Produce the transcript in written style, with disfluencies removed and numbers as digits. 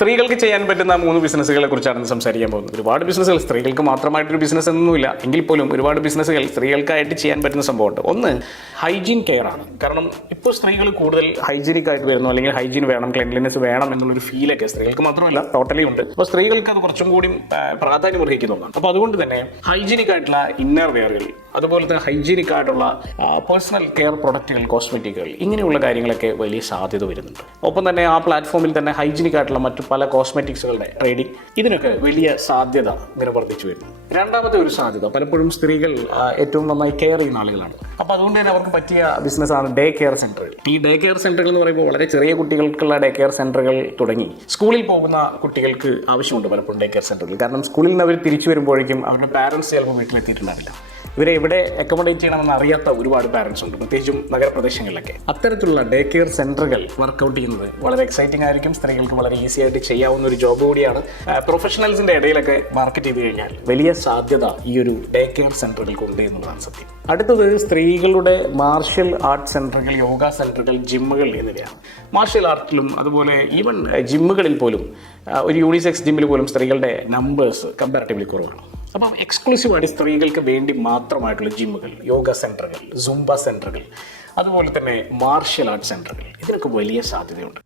സ്ത്രീകൾക്ക് ചെയ്യാൻ പറ്റുന്ന 3 ബിസിനസ്സുകളെ കുറിച്ചാണ് സംസാരിക്കാൻ പോകുന്നത്. ഒരുപാട് ബിസിനസ്സുകൾ സ്ത്രീകൾക്ക് മാത്രമായിട്ടൊരു ബിസിനസ് ഒന്നുമില്ല, എങ്കിൽ പോലും ഒരുപാട് ബിസിനസ്സുകൾ സ്ത്രീകൾക്കായിട്ട് ചെയ്യാൻ പറ്റുന്ന സംഭവമുണ്ട്. ഒന്ന് ഹൈജീൻ കെയർ ആണ്. കാരണം ഇപ്പോൾ സ്ത്രീകൾ കൂടുതൽ ഹൈജീനിക് ആയിട്ട് വരുന്നു, അല്ലെങ്കിൽ ഹൈജീൻ വേണം, ക്ലെൻലിനെസ് വേണം എന്നുള്ളൊരു ഫീലൊക്കെ സ്ത്രീകൾക്ക് മാത്രമല്ല ടോട്ടലി ഉണ്ട്. അപ്പോൾ സ്ത്രീകൾക്ക് അത് കുറച്ചും കൂടി പ്രാധാന്യം അർഹിക്കുന്ന ഒന്നാണ്. അപ്പോൾ അതുകൊണ്ട് തന്നെ ഹൈജീനിക് ആയിട്ടുള്ള ഇന്നർ വെയറുകൾ, അതുപോലെ തന്നെ ഹൈജീനിക് ആയിട്ടുള്ള പേഴ്സണൽ കെയർ പ്രൊഡക്റ്റുകൾ, കോസ്മെറ്റിക്കുകൾ, ഇങ്ങനെയുള്ള കാര്യങ്ങളൊക്കെ വലിയ സാധ്യത വരുന്നുണ്ട്. ഒപ്പം തന്നെ ആ പ്ലാറ്റ്ഫോമിൽ തന്നെ ഹൈജീനിക് ആയിട്ടുള്ള മറ്റു പല കോസ്മെറ്റിക്സുകളുടെ ട്രേഡിംഗ്, ഇതിനൊക്കെ വലിയ സാധ്യത ഇങ്ങനെ വർദ്ധിച്ചു വരുന്നു. രണ്ടാമത്തെ ഒരു സാധ്യത, പലപ്പോഴും സ്ത്രീകൾ ഏറ്റവും നന്നായി കെയർ ചെയ്യുന്ന ആളുകളാണ്. അപ്പോൾ അതുകൊണ്ട് തന്നെ അവർക്ക് പറ്റിയ ബിസിനസ്സാണ് ഡേ കെയർ സെൻ്ററുകൾ. ഈ ഡേ കെയർ സെൻ്ററുകൾ എന്ന് പറയുമ്പോൾ വളരെ ചെറിയ കുട്ടികൾക്കുള്ള ഡേ കെയർ സെൻ്ററുകൾ തുടങ്ങി സ്കൂളിൽ പോകുന്ന കുട്ടികൾക്ക് ആവശ്യമുണ്ട് പലപ്പോഴും ഡേ കെയർ സെൻ്ററുകൾ. കാരണം സ്കൂളിൽ നിന്ന് അവർ തിരിച്ചു വരുമ്പോഴേക്കും അവരുടെ പാരൻസ് ചിലപ്പോൾ വീട്ടിലെത്തിയിട്ടുണ്ടാവില്ല. ഇവരെ എവിടെ അക്കോമഡേറ്റ് ചെയ്യണമെന്ന് അറിയാത്ത ഒരുപാട് പാരൻസ് ഉണ്ട്, പ്രത്യേകിച്ചും നഗരപ്രദേശങ്ങളിലൊക്കെ. അത്തരത്തിലുള്ള ഡേ കെയർ സെൻ്ററുകൾ വർക്കൗട്ട് ചെയ്യുന്നത് വളരെ എക്സൈറ്റിംഗ് ആയിരിക്കും. സ്ത്രീകൾക്ക് വളരെ ഈസി ആയിട്ട് ചെയ്യാവുന്ന ഒരു ജോബ് കൂടിയാണ്. പ്രൊഫഷണൽസിൻ്റെ ഇടയിലൊക്കെ മാർക്കറ്റ് ചെയ്ത് കഴിഞ്ഞാൽ വലിയ സാധ്യത ഈ ഒരു ഡേ കെയർ സെൻ്ററുകൾക്ക് ഉണ്ട് എന്നുള്ളതാണ് സത്യം. അടുത്തത് സ്ത്രീകളുടെ മാർഷ്യൽ ആർട്ട് സെൻ്ററുകൾ, യോഗ സെൻ്ററുകൾ, ജിമ്മുകൾ എന്നിവയാണ്. മാർഷ്യൽ ആർട്ടിലും അതുപോലെ ഈവൻ ജിമ്മുകളിൽ പോലും, ഒരു യൂണിസെക്സ് ജിമ്മിൽ പോലും സ്ത്രീകളുടെ നമ്പേഴ്സ് കമ്പാരിറ്റീവ്ലി കുറവാണ്. അപ്പം എക്സ്ക്ലൂസീവായിട്ട് സ്ത്രീകൾക്ക് വേണ്ടി മാത്രമായിട്ടുള്ള ജിമ്മുകൾ, യോഗ സെൻ്ററുകൾ, സുംബ സെൻ്ററുകൾ, അതുപോലെ തന്നെ മാർഷ്യൽ ആർട്ട് സെൻ്ററുകൾ, ഇതിനൊക്കെ വലിയ സാധ്യതയുണ്ട്.